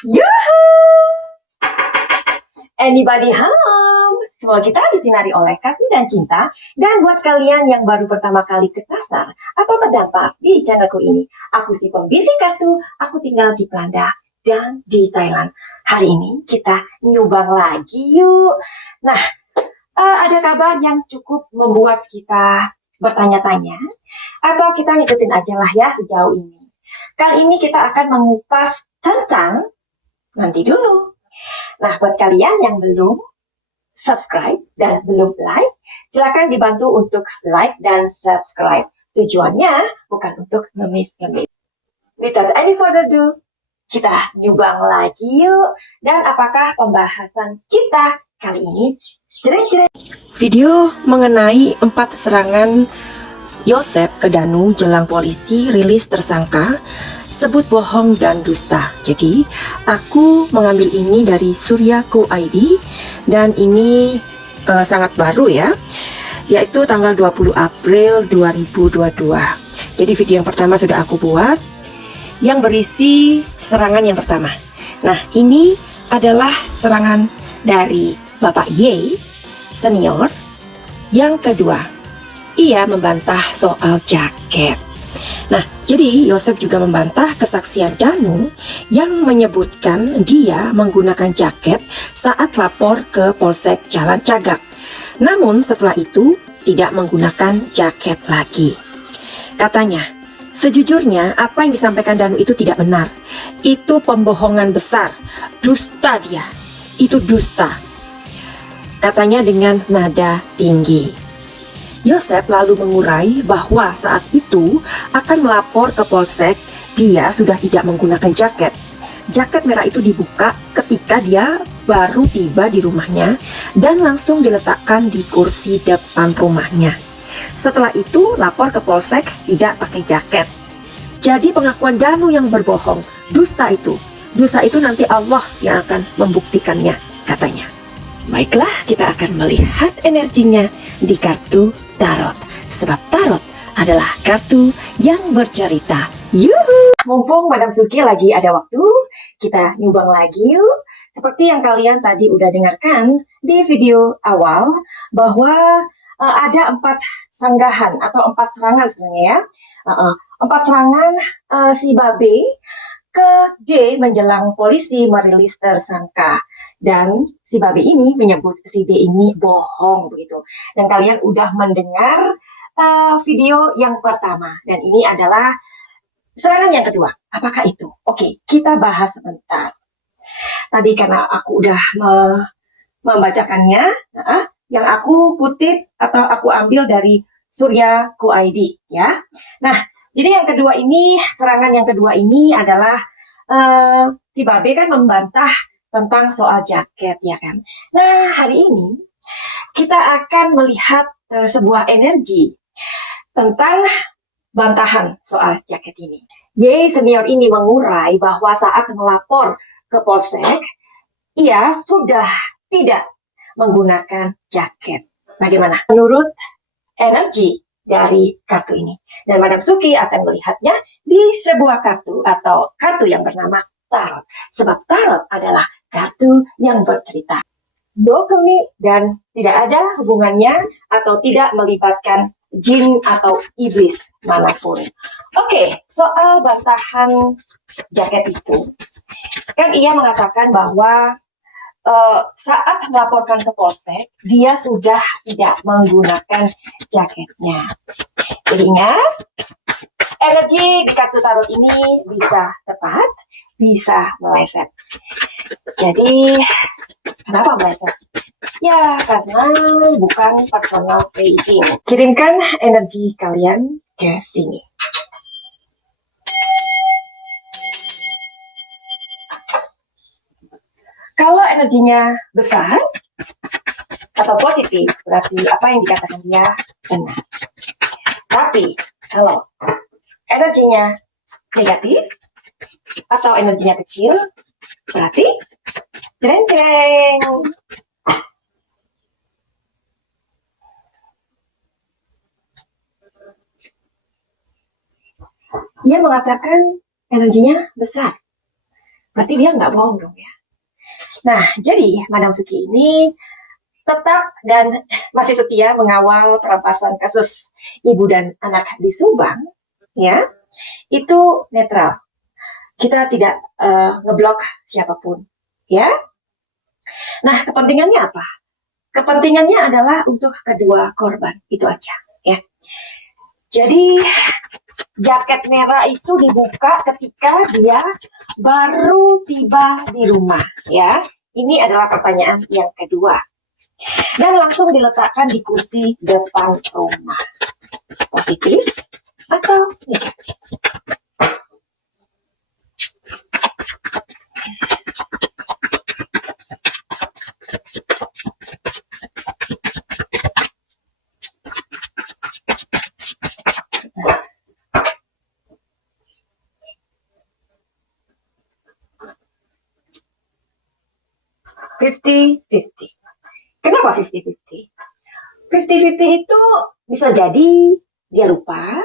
Yuhuu! Anybody home? Semua kita disinari oleh kasih dan cinta. Dan buat kalian yang baru pertama kali kesasar atau terdampak di channelku ini, aku si pembisik kartu, aku tinggal di Belanda dan di Thailand. Hari ini kita nyumbang lagi yuk. Nah, ada kabar yang cukup membuat kita bertanya-tanya, atau kita ngikutin aja lah ya sejauh ini. Kali ini kita akan mengupas tentang, nanti dulu. Nah, buat kalian yang belum subscribe dan belum like, silakan dibantu untuk like dan subscribe. Tujuannya bukan untuk ngemis-ngemis. Without any further ado, kita nyumbang lagi yuk. Dan apakah pembahasan kita kali ini? Jreng-jreng. Video mengenai 4 serangan Yosep ke Danu jelang polisi rilis tersangka sebut bohong dan dusta. Jadi aku mengambil ini dari Surya.co.id dan ini sangat baru ya, yaitu tanggal 20 April 2022. Jadi video yang pertama sudah aku buat yang berisi serangan yang pertama. Nah, ini adalah serangan dari Bapak Y senior. Yang kedua, ia membantah soal jaket. Nah, jadi Yosep juga membantah kesaksian Danu yang menyebutkan dia menggunakan jaket saat lapor ke Polsek Jalan Cagak. Namun setelah itu tidak menggunakan jaket lagi. Katanya, sejujurnya apa yang disampaikan Danu itu tidak benar. Itu pembohongan besar. Dusta dia. Itu dusta. Katanya dengan nada tinggi. Yosep lalu mengurai bahwa saat itu akan melapor ke polsek dia sudah tidak menggunakan jaket. Jaket merah itu dibuka ketika dia baru tiba di rumahnya dan langsung diletakkan di kursi depan rumahnya. Setelah itu lapor ke polsek tidak pakai jaket. Jadi pengakuan Danu yang berbohong, dusta itu. Dusta itu nanti Allah yang akan membuktikannya, katanya. Baiklah, kita akan melihat energinya di kartu tarot. Sebab tarot adalah kartu yang bercerita. Yuhu! Mumpung Madam Suki lagi ada waktu, kita nyumbang lagi yuk. Seperti yang kalian tadi udah dengarkan di video awal, bahwa ada 4 sanggahan atau 4 serangan sebenarnya ya. 4 serangan si Babe ke D menjelang polisi merilis tersangka. Dan si Babe ini menyebut si D ini bohong begitu. Dan kalian udah mendengar video yang pertama. Dan ini adalah serangan yang kedua. Apakah itu? Oke, kita bahas sebentar. Tadi karena aku udah membacakannya, yang aku kutip atau aku ambil dari Surya.co.id ya. Nah, jadi yang kedua ini, serangan yang kedua ini adalah si Babe kan membantah tentang soal jaket ya kan. Nah, hari ini kita akan melihat sebuah energi tentang bantahan soal jaket ini. Y senior ini mengurai bahwa saat melapor ke polsek, ia sudah tidak menggunakan jaket. Bagaimana menurut energi dari kartu ini? Dan Madam Suki akan melihatnya di sebuah kartu atau kartu yang bernama tarot. Sebab tarot adalah kartu yang bercerita. Dokemi dan tidak ada hubungannya atau tidak melibatkan jin atau iblis manapun. Oke, soal bantahan jaket itu, kan ia mengatakan bahwa saat melaporkan ke polsek, dia sudah tidak menggunakan jaketnya. Jadi ingat, energi di kartu tarot ini bisa tepat, bisa meleset. Jadi, kenapa meleset? Ya, karena bukan personal reading. Kirimkan energi kalian ke sini. Kalau energinya besar atau positif, berarti apa yang dikatakan dia benar. Tapi kalau energinya negatif atau energinya kecil, berarti jreng-jreng. Ia mengatakan energinya besar. Berarti dia nggak bohong dong ya. Nah, jadi Madam Suki ini tetap dan masih setia mengawal perampasan kasus ibu dan anak di Subang, ya, itu netral. Kita tidak ngeblok siapapun, ya. Nah, kepentingannya apa? Kepentingannya adalah untuk kedua korban, itu aja, ya. Jadi jaket merah itu dibuka ketika dia baru tiba di rumah, ya. Ini adalah pertanyaan yang kedua. Dan langsung diletakkan di kursi depan rumah. Positif atau negatif? Fifty-fifty. Kenapa 50-50? 50-50 itu bisa jadi dia lupa,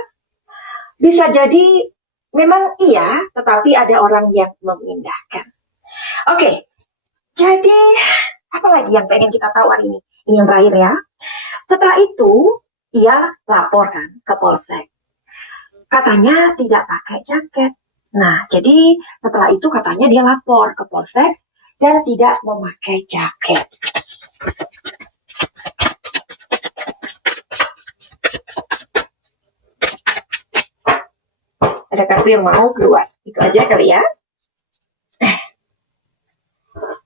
bisa jadi memang iya, tetapi ada orang yang memindahkan. Oke, jadi apa lagi yang pengen kita tahu hari ini? Ini yang terakhir ya. Setelah itu, ia laporkan ke polsek. Katanya tidak pakai jaket. Nah, jadi setelah itu katanya dia lapor ke polsek dan tidak memakai jaket. Ada kartu yang mau keluar. Itu aja kali ya.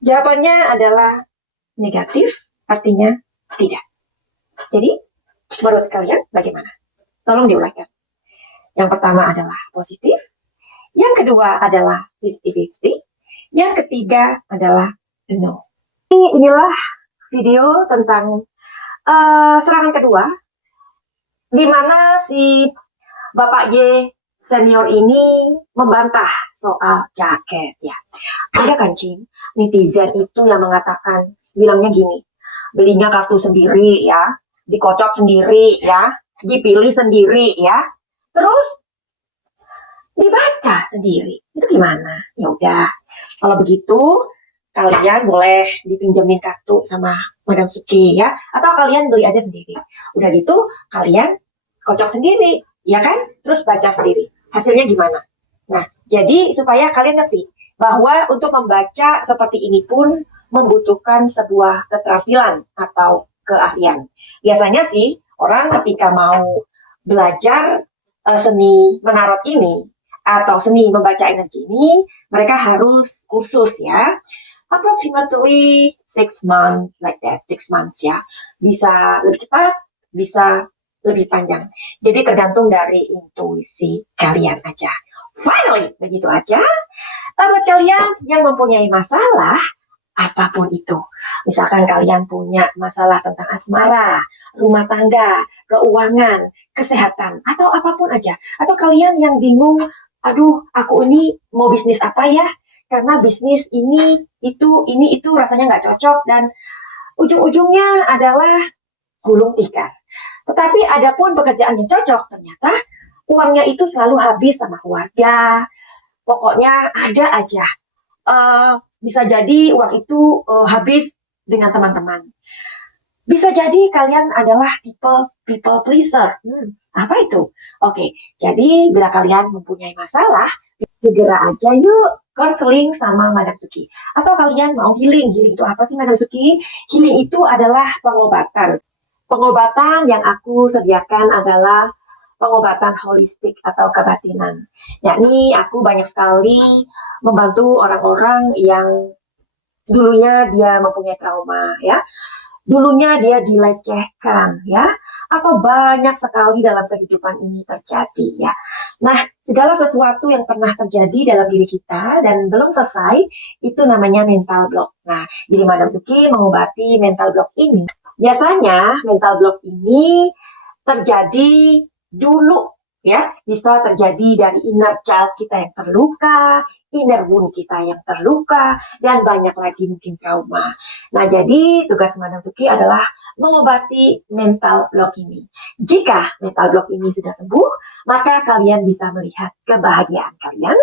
Jawabannya adalah negatif, artinya tidak. Jadi, menurut kalian bagaimana? Tolong diulangi. Yang pertama adalah positif, yang kedua adalah 50-50, yang ketiga adalah no. Inilah video tentang serangan kedua, di mana si Bapak Y senior ini membantah soal jaket ya. Ada kan Cing, netizen itu yang mengatakan, bilangnya gini, belinya kartu sendiri ya, dikocok sendiri ya, dipilih sendiri ya, terus dibaca sendiri. Itu gimana? Ya udah, kalau begitu kalian boleh dipinjemin kartu sama Madam Suki ya, atau kalian beli aja sendiri. Udah gitu kalian kocok sendiri, ya kan? Terus baca sendiri. Hasilnya gimana? Nah, jadi supaya kalian ngerti bahwa untuk membaca seperti ini pun membutuhkan sebuah keterampilan atau keahlian. Biasanya sih orang ketika mau belajar seni menarot ini atau seni membaca energi ini, mereka harus kursus ya. Approximately 6 months like that, 6 months ya. Bisa lebih cepat, bisa lebih panjang. Jadi tergantung dari intuisi kalian aja. Finally, begitu aja. Buat kalian yang mempunyai masalah, apapun itu. Misalkan kalian punya masalah tentang asmara, rumah tangga, keuangan, kesehatan, atau apapun aja. Atau kalian yang bingung, aduh, aku ini mau bisnis apa ya? Karena bisnis ini itu rasanya nggak cocok dan ujung-ujungnya adalah gulung tikar. Tetapi ada pun pekerjaan yang cocok, ternyata uangnya itu selalu habis sama keluarga. Pokoknya ada aja. Bisa jadi uang itu habis dengan teman-teman. Bisa jadi kalian adalah tipe people pleaser. Apa itu? Oke, jadi bila kalian mempunyai masalah, segera aja yuk konseling sama Madam Suki. Atau kalian mau healing. Healing itu apa sih Madam Suki? Healing itu adalah pengobatan. Pengobatan yang aku sediakan adalah pengobatan holistik atau kebatinan. Yakni aku banyak sekali membantu orang-orang yang dulunya dia mempunyai trauma ya. Dulunya dia dilecehkan ya, atau banyak sekali dalam kehidupan ini terjadi ya. Nah, segala sesuatu yang pernah terjadi dalam diri kita dan belum selesai, itu namanya mental block. Nah, jadi Madam Suki mengobati mental block ini. Biasanya mental block ini terjadi dulu ya, bisa terjadi dari inner child kita yang terluka, inner wound kita yang terluka, dan banyak lagi mungkin trauma. Nah, jadi tugas Madam Suki adalah mengobati mental block ini. Jika mental block ini sudah sembuh, maka kalian bisa melihat kebahagiaan kalian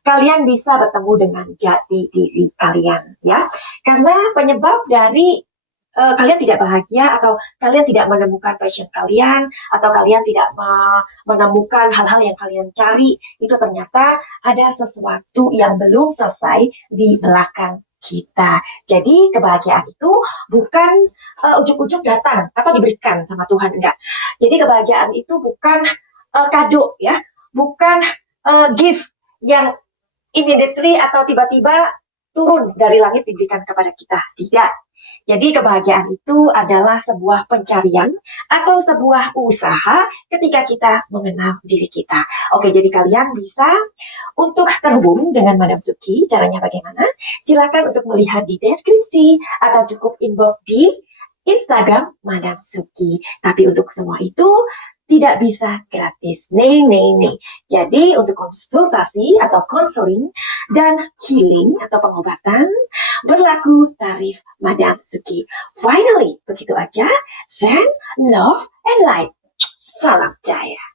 kalian bisa bertemu dengan jati diri kalian, ya. Karena penyebab dari kalian tidak bahagia atau kalian tidak menemukan passion kalian atau kalian tidak menemukan hal-hal yang kalian cari, itu ternyata ada sesuatu yang belum selesai di belakang kita. Jadi kebahagiaan itu bukan ujuk-ujuk datang atau diberikan sama Tuhan, enggak. Jadi kebahagiaan itu bukan kado, ya, bukan gift yang immediately atau tiba-tiba turun dari langit diberikan kepada kita. Tidak. Jadi kebahagiaan itu adalah sebuah pencarian atau sebuah usaha ketika kita mengenal diri kita. Oke, jadi kalian bisa untuk terhubung dengan Madam Suki. Caranya bagaimana? Silakan untuk melihat di deskripsi atau cukup inbox di Instagram Madam Suki. Tapi untuk semua itu tidak bisa gratis. Nih. Jadi untuk konsultasi atau konseling dan healing atau pengobatan berlaku tarif Madam Suki. Finally, begitu aja. Send love and light. Salam jaya.